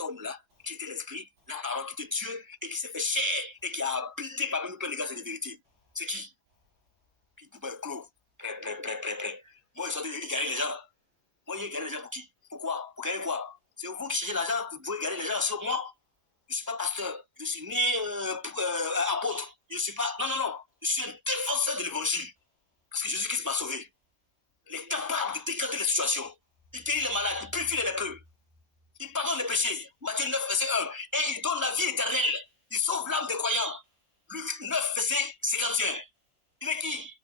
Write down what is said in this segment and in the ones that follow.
cet homme-là, qui était l'esprit, la parole, qui était Dieu, et qui s'est fait chair, et qui a habité parmi nous plein de grâce et de vérité. C'est qui? Qui coupe un clos. Prêt. Moi, je suis égarer les gens. Moi, il égarer les gens pour qui? Pourquoi? Pour gagner quoi? C'est vous qui cherchez l'argent, vous pouvez égarer les gens sur moi. Je ne suis pas pasteur, je suis ni apôtre, je ne suis pas... Non, je suis un défenseur de l'évangile. Parce que Jésus-Christ m'a sauvé. Il est capable de décanter les situations. Il guérit les malades, il purifie les lépreux. Il pardonne les péchés. Matthieu 9, verset 1. Et il donne la vie éternelle. Il sauve l'âme des croyants. Luc 9, verset 51. Il est qui?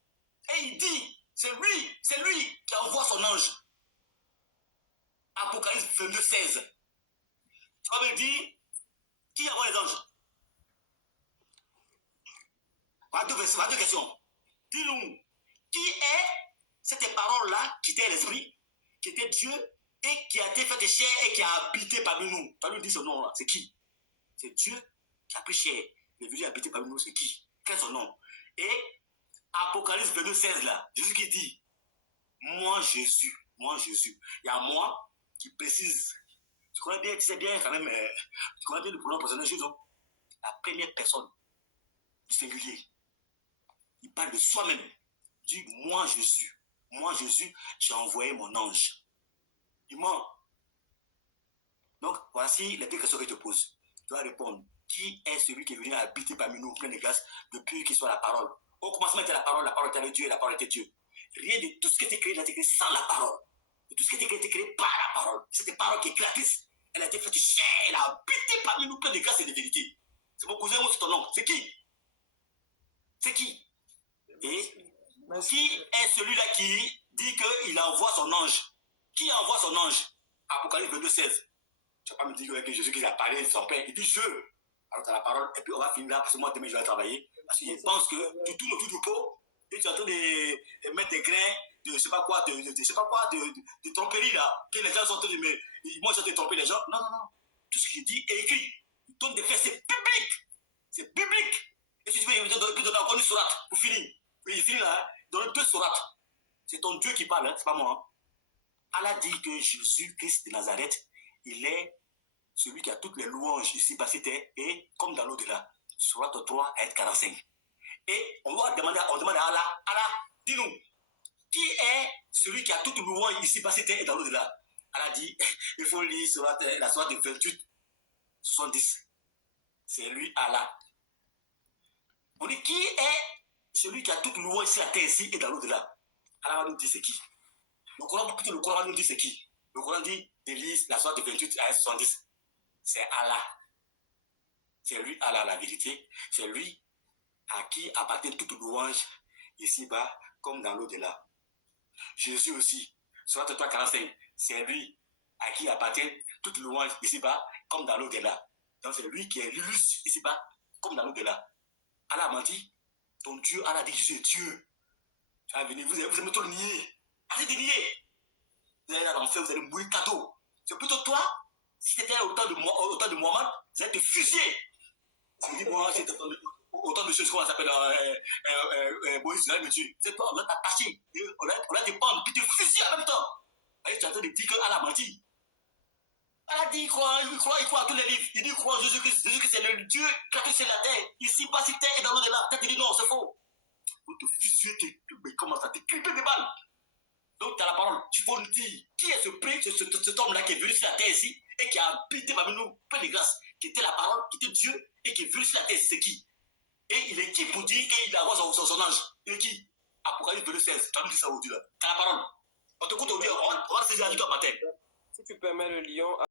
Et il dit, c'est lui qui envoie son ange. Apocalypse 22, 16. Tu vas me dire, qui envoie les anges? Voilà deux questions. Dis-nous, qui est cette parole-là, qui était l'esprit, qui était Dieu, et qui a été fait chair et qui a habité parmi nous? Tu vas nous dire ce nom-là, c'est qui? C'est Dieu qui a pris chair, il est venu habiter parmi nous, c'est qui? Quel est son nom? Et Apocalypse 22, 16 là, Jésus qui dit, moi Jésus, il y a moi qui précise. Tu connais bien, tu sais bien quand même, tu connais bien le pronom personnel Jésus. La première personne du singulier. Il parle de soi-même. Il dit, moi Jésus, j'ai envoyé mon ange. Il ment. Donc, voici les deux questions que je te pose. Tu dois répondre. Qui est celui qui est venu habiter parmi nous, plein de grâce, depuis qu'il soit la parole? Au commencement était la parole était avec Dieu et la parole était Dieu. Rien de tout ce qui était créé, il a été créé sans la parole. Et tout ce qui était créé par la parole. Cette parole qui est créatrice, elle a été faite chair, elle a habité parmi nous, plein de grâce et de vérité. C'est mon cousin, c'est ton nom. C'est qui? C'est qui? Et qui est celui-là qui dit qu'il envoie son ange? Qui envoie son ange? Apocalypse 22, 16. Tu ne vas pas me dire que Jésus qui a parlé de son Père. Il dit je. Alors tu as la parole. Et puis on va finir là parce que moi demain je vais travailler. Parce qu'il pense que tu tournes autour du pot et tu es en train de mettre des grains de je sais pas quoi, de tromperie là. Que les gens sont en train de me. Moi je suis en train de tromper les gens. Non. Tout ce que je dis est écrit. Il donne des versets bibliques. C'est biblique. Et si tu veux, il te donne encore une sourate pour finir. Il finit là, hein. Il donne 2 sourates. C'est ton Dieu qui parle, hein, c'est pas moi. Hein. Allah dit que Jésus-Christ de Nazareth, il est celui qui a toutes les louanges ici, bas et comme dans l'au-delà. Sourate 3, ayat 45. Et on demande à Allah, dis-nous, qui est celui qui a toutes les louanges ici, bas et dans l'au-delà? Allah dit, il faut lire la sourate 28, 70. C'est lui, Allah. On dit, qui est celui qui a toute louange ici, la terre ici et dans l'au-delà? Allah va nous dire c'est qui. Le Coran va nous dire c'est qui. Le Coran dit, Élise, la sourate 28, ayat 70. C'est Allah. C'est lui, Allah, la vérité. C'est lui à qui appartient toute louange ici-bas comme dans l'au-delà. Jésus aussi, sourate 3, 45. C'est lui à qui appartient toute louange ici-bas comme dans l'au-delà. Donc c'est lui qui est l'illustre ici-bas comme dans l'au-delà. Allah m'a dit, ton Dieu, Allah dit que je suis Dieu. Tu vas venir, vous aimez trop le nier. Arrêtez de nier. Vous allez dans l'enfer, vous allez mourir cadeau. C'est plutôt toi, si c'était au temps de Mohamed, vous allez te fusiller. Tu me dis, moi, c'est autant de choses, comment ça s'appelle, Moïse, vous allez me tuer. C'est toi, on va t'attacher. On va te prendre, puis te fusiller en même temps. Et tu es en train de dire que Allah m'a dit. Allah dit, il croit à tous les livres. Il dit, il croit en Jésus-Christ. Jésus-Christ, c'est le Dieu qui a créé la terre. Ici, pas si terre et dans l'au-delà. Toi, tu dis non, c'est faux. Vous te fusiller, mais comment ça, t'es clipé de balles. Donc, tu as la parole. Tu faut nous dire qui est cet homme-là qui est venu sur la terre ici et qui a habité parmi nous, plein de grâce, qui était la parole, qui était Dieu et qui est venu sur la terre. C'est qui? Et il est qui pour dire qu'il a envoyé son ange? Il est qui? Apocalypse 22, 16. Tu as nous dit ça aujourd'hui là. Tu as la parole. On te écoute aujourd'hui, on va se dire à matin. Si tu permets le lion.